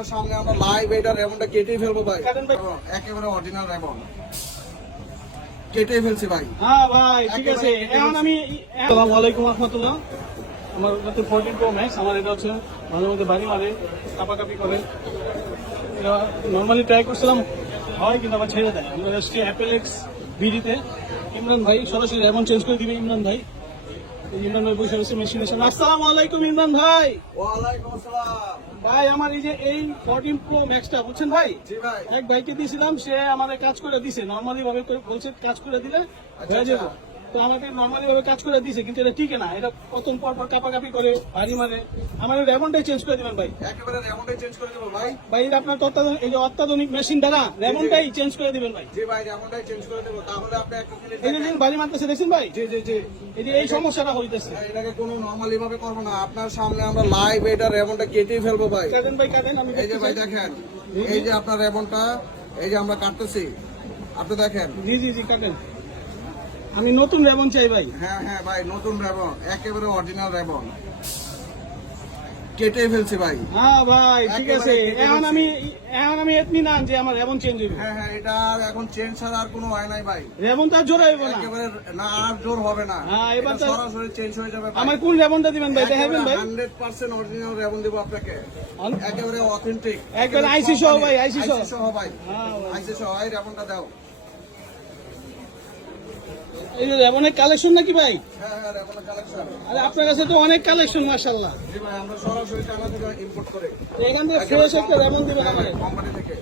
আপনার সামনে আমরা লাইভ এটা রেবনটা কেটে ফেলবো ভাই, একেবারে অরিজিনাল রেবন কেটে ফেলছি ভাই। হ্যাঁ ভাই ঠিক আছে। এখন আমি আসসালামু আলাইকুম রাহমাতুল্লাহ। আমার কাছে 14 Pro Max, আমার এটা হচ্ছে মাঝে মধ্যে বাড়ি মারে, কাপাকাপি করে। এটা নর্মালি ট্রাই করছিলাম, হয় কিন্তু আবার ছেড়ে দেয়। আমরা এসছি অ্যাপেল এক্স বিডিতে। ইমরান ভাই সরাসরি রেবন চেঞ্জ করে দিবে। ইমরান ভাই, এই ইমরান ভাই বসে রয়েছে মেশিনের সামনে। আসসালামু আলাইকুম ইমরান ভাই। ওয়ালাইকুম আসসালাম ভাই আমার এই যে এই 14 Pro Max টা বুঝছেন ভাই, জি ভাই। এক ভাইকে দিয়েছিলাম, সে আমাদের কাজ করে দিছে নর্মালি ভাবে বলছে কাজ করে দিলে হয়ে যাবে। তো আমাকে নর্মালি ভাবে কাজ করে দিছে, কিন্তু এটা ঠিক না। এটা প্রথম পর কাপাকাপি করে ভারী মারে। আমার রেবনটাই চেঞ্জ করে দিবেন ভাই। একেবারে রেবনটাই চেঞ্জ করে দেবো ভাই। ভাই এটা আপনার তত্ত্বাবধানে এই যে অত্যাধুনিক মেশিন দ্বারা রেবনটাই চেঞ্জ করে দিবেন ভাই। জি ভাই, রেবনটাই চেঞ্জ করে দেবো। তাহলে আপনি একটা জিনিস এই যে ভারী মারতেছে দেখছেন ভাই, জি জি জি, এই যে এই সমস্যাটা হইতেছে। এটাকে কোনো নরমালি ভাবে করবো না, আপনার সামনে আমরা লাইভ এটা রেবনটা কেটেই ফেলবো ভাই। কাটেন ভাই কাটেন, আমি এই যে ভাই দেখেন, এই যে আপনার রেবনটা এই যে আমরা কাটতেছি, আপনি দেখেন। জি জি জি কাটেন। আমি নতুন রেবন চাই ভাই। হ্যাঁ হ্যাঁ ভাই, নতুন রেবন, একেবারে অরিজিনাল রেবন কেটে ফেলছি ভাই। হ্যাঁ ভাই ঠিক আছে। একেবারে কেটে এখন আমি এতনি না যে আমার রেবন চেঞ্জ হইবে। হ্যাঁ হ্যাঁ, এটা আর এখন চেঞ্জ ছাড়া আর কোনো হয় নাই ভাই। রেবন তো আর জোর হইব না। একেবারে না, আর জোর হবে না। হ্যাঁ, এবার এটা তো- সরাসরি চেঞ্জ হয়ে যাবে ভাই। আমার কোন রেবনটা দিবেন ভাই, দেখাবেন ভাই। 100% অরিজিনাল রেবন দেব আপনাকে, একেবারে অথেন্টিক, একবারে আইসি সহ ভাই, আইসি সহ। সহ ভাই, হ্যাঁ ভাই। আইসি সহ। এই রেবনটা দাও। এই যে রেবনের কালেকশন নাকি ভাই? হ্যাঁ হ্যাঁ, রেবনের কালেকশন। আরে আপনার কাছে তো অনেক কালেকশন মাশাআল্লাহ। জি ভাই, আমরা সরাসরি চায়না থেকে ইম্পোর্ট করে এখান থেকে ফ্রেশ একটা রেবন দিবেন আমাকে। কোম্পানি থেকে।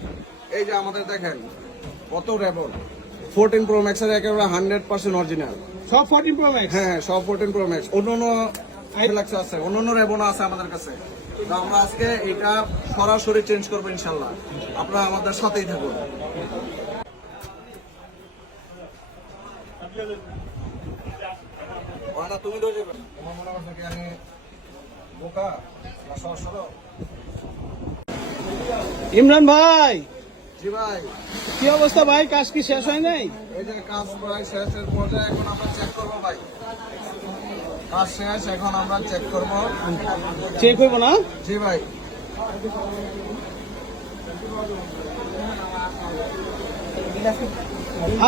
এই যে আমাদের দেখেন কত রেবন, 14 Pro Max এর একেবারে 100% অরিজিনাল। সব 14 Pro Max। হ্যাঁ হ্যাঁ, সব 14 Pro Max। অন্য ফ্লেক্স আছে, অন্য রেবন আছে আমাদের কাছে। তো আমরা আজকে এটা সরাসরি চেঞ্জ করবো ইনশাল্লাহ, আপনারা আমাদের সাথেই থাকুন। না তুমি তো যাবে, তোমার মনে করছে কি আমি বোকা না সহজ সরল? ইমরান ভাই জি ভাই, কি অবস্থা ভাই, কাজ কি শেষ হয় নাই? এই যে কাজ প্রায় শেষের পর্যায়ে, এখন আমরা চেক করবো ভাই। কাজ শেষ, এখন আমরা চেক করবো। চেক হইব না? জি ভাই।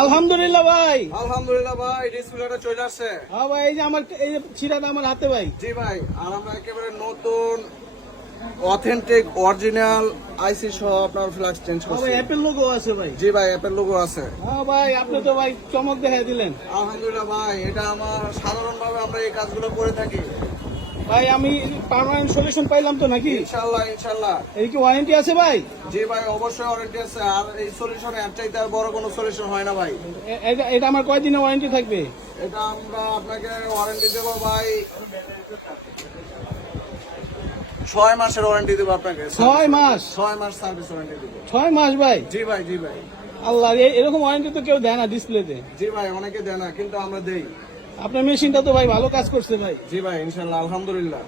আলহামদুলিল্লাহ ভাই। আলহামদুলিল্লাহ ভাই, ডিসপ্লেটা চলে আসছে। হ্যাঁ ভাই, এই যে আমার এই যে ছিড়াটা আমার হাতে ভাই। জি ভাই, আর আমরা একেবারে নতুন অথেন্টিক অরিজিনাল আইসি সহ আপনার ফ্ল্যাক্স চেঞ্জ হ্যাঁ করছি। ভাই, অ্যাপেল লোগো আছে ভাই। জি ভাই, অ্যাপেল লোগো আছে। হ্যাঁ ভাই, আপনি তো ভাই চমক দেখাই দিলেন। আলহামদুলিল্লাহ ভাই, এটা আমার সাধারণভাবে আমরা এই কাজগুলো করে থাকি। ভাই আমি পার্মানেন্ট সলিউশন পাইলাম তো নাকি? ইনশাল্লাহ ইনশাল্লাহ। এই কি ওয়ারেন্টি আছে ভাই? জি ভাই, অবশ্যই ওয়ারেন্টি আছে। আর এই সলিউশন এর চাইতে আর বড় কোনো সলিউশন হয় না ভাই। এটা আমার কয়দিনের ওয়ারেন্টি থাকবে? এটা আমরা আপনাকে ওয়ারেন্টি দেবো ভাই, 6 মাসের ওয়ারেন্টি দেবো আপনাকে। 6 মাস? 6 মাস সার্ভিস ওয়ারেন্টি দেবো। 6 মাস ভাই? জি ভাই জি ভাই। আল্লাহ, এরকম ওয়ারেন্টি তো কেউ দেয় না ডিসপ্লেতে। জি ভাই, অনেকে দেয় না, কিন্তু আমরা দেই। আপনার মেশিনটা তো ভাই ভালো কাজ করছে ভাই। জি ভাই, ইনশাল্লাহ, আলহামদুলিল্লাহ।